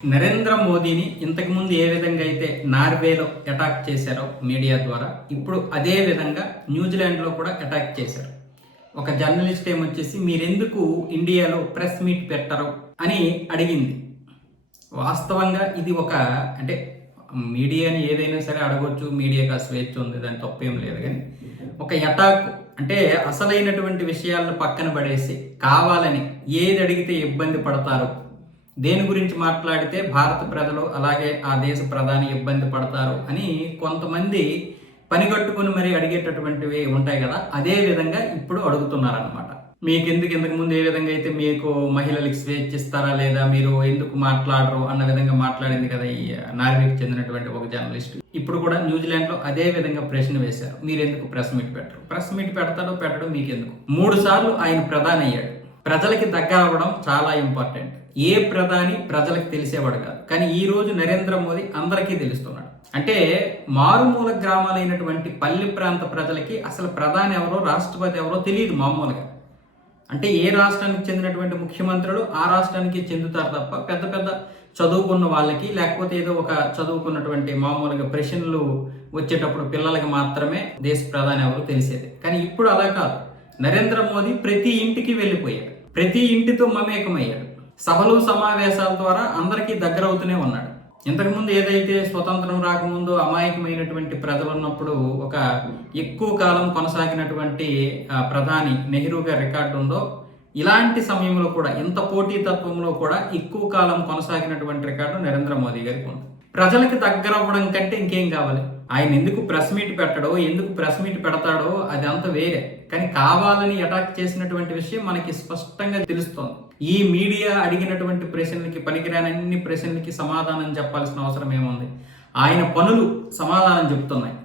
నరేంద్ర మోదీని ఇంతకుముందు ఏ విధంగా అయితే నార్వేలో అటాక్ చేశారో మీడియా ద్వారా, ఇప్పుడు అదే విధంగా న్యూజిలాండ్లో కూడా అటాక్ చేశారు. ఒక జర్నలిస్ట్ ఏమొచ్చేసి మీరెందుకు ఇండియాలో ప్రెస్ మీట్ పెట్టరు అని అడిగింది. వాస్తవంగా ఇది ఒక అంటే మీడియాని ఏదైనా సరే అడగొచ్చు, మీడియాకి ఆ స్వేచ్ఛ ఉంది, దాని తప్పేం లేదు. కానీ ఒక అటాక్ అంటే అసలైనటువంటి విషయాలను పక్కన పడేసి కావాలని ఏది అడిగితే ఇబ్బంది పడతారు, దేని గురించి మాట్లాడితే భారత ప్రజలు అలాగే ఆ దేశ ప్రధాని ఇబ్బంది పడతారు అని కొంతమంది పనిగట్టుకుని మరి అడిగేటటువంటివి ఉంటాయి కదా, అదే విధంగా ఇప్పుడు అడుగుతున్నారనమాట. మీకు ఇంతకు ముందు ఏ విధంగా అయితే మీకు మహిళలకు స్వేచ్ఛ ఇస్తారా లేదా, మీరు ఎందుకు మాట్లాడరు అన్న విధంగా మాట్లాడింది కదా ఈ నార్వేకి చెందినటువంటి ఒక జర్నలిస్ట్. ఇప్పుడు కూడా న్యూజిలాండ్ లో అదే విధంగా ప్రశ్న వేశారు, మీరు ఎందుకు ప్రెస్ మీట్ పెట్టరు, ప్రెస్ మీట్ పెడతాడో పెట్టడం మీకెందుకు. 3 సార్లు ఆయన ప్రధాని అయ్యాడు. ప్రజలకి దగ్గర అవ్వడం చాలా ఇంపార్టెంట్. ఏ ప్రధాని ప్రజలకు తెలిసేవాడు కాదు, కానీ ఈ రోజు నరేంద్ర మోదీ అందరికీ తెలుస్తున్నాడు. అంటే మారుమూల గ్రామాలైనటువంటి పల్లె ప్రాంత ప్రజలకి అసలు ప్రధాని ఎవరో రాష్ట్రపతి ఎవరో తెలియదు మామూలుగా. అంటే ఏ రాష్ట్రానికి చెందినటువంటి ముఖ్యమంత్రులు ఆ రాష్ట్రానికి చెందుతారు తప్ప పెద్ద పెద్ద చదువుకున్న వాళ్ళకి, లేకపోతే ఏదో ఒక చదువుకున్నటువంటి మామూలుగా ప్రశ్నలు వచ్చేటప్పుడు పిల్లలకి మాత్రమే దేశ ప్రధాని ఎవరు తెలిసేది. కానీ ఇప్పుడు అలా కాదు. నరేంద్ర మోదీ ప్రతి ఇంటికి వెళ్ళిపోయాడు, ప్రతి ఇంటితో మమేకమయ్యాడు. సభలు సమావేశాల ద్వారా అందరికీ దగ్గర అవుతూనే ఉన్నాడు. ఇంతకుముందు ఏదైతే స్వతంత్రం రాకముందు అమాయకమైనటువంటి ప్రజలు ఉన్నప్పుడు ఒక ఎక్కువ కాలం కొనసాగినటువంటి ప్రధాని నెహ్రూ గారి రికార్డు ఉందో, ఇలాంటి సమయంలో కూడా ఇంత పోటీతత్వంలో కూడా ఎక్కువ కాలం కొనసాగినటువంటి రికార్డు నరేంద్ర మోదీ గారికి ఉంది. ప్రజలకు దగ్గర అవ్వడం కంటే ఇంకేం కావాలి. ఆయన ఎందుకు ప్రెస్ మీట్ పెట్టడో, ఎందుకు ప్రెస్ మీట్ పెడతాడో అది అంత వేరే. కానీ కావాలని అటాక్ చేసినటువంటి విషయం మనకి స్పష్టంగా తెలుస్తోంది. ఈ మీడియా అడిగినటువంటి ప్రశ్నలకి, పనికిరాని అన్ని ప్రశ్నలకి సమాధానం చెప్పాల్సిన అవసరం ఏముంది? ఆయన పనులు సమాధానం చెప్తున్నాయి,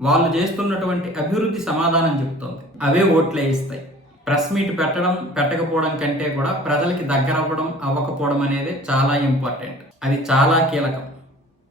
వాళ్ళు చేస్తున్నటువంటి అభివృద్ధి సమాధానం చెప్తోంది. అవే ఓట్లే ఇస్తాయి. ప్రెస్ మీట్ పెట్టడం పెట్టకపోవడం కంటే కూడా ప్రజలకి దగ్గర అవ్వడం అవ్వకపోవడం అనేది చాలా ఇంపార్టెంట్. అది చాలా కీలకం.